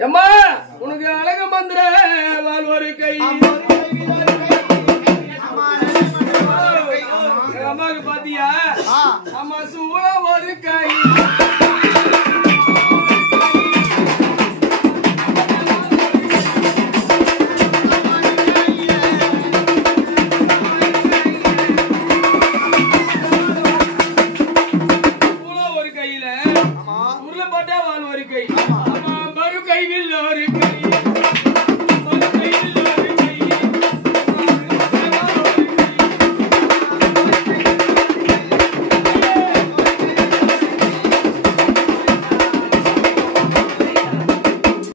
அம்மா உனக்கு அழக மந்திர வாழ் ஒரு கை அம்மாவுக்கு பாத்தியா அம்மா சூழ ஒரு கை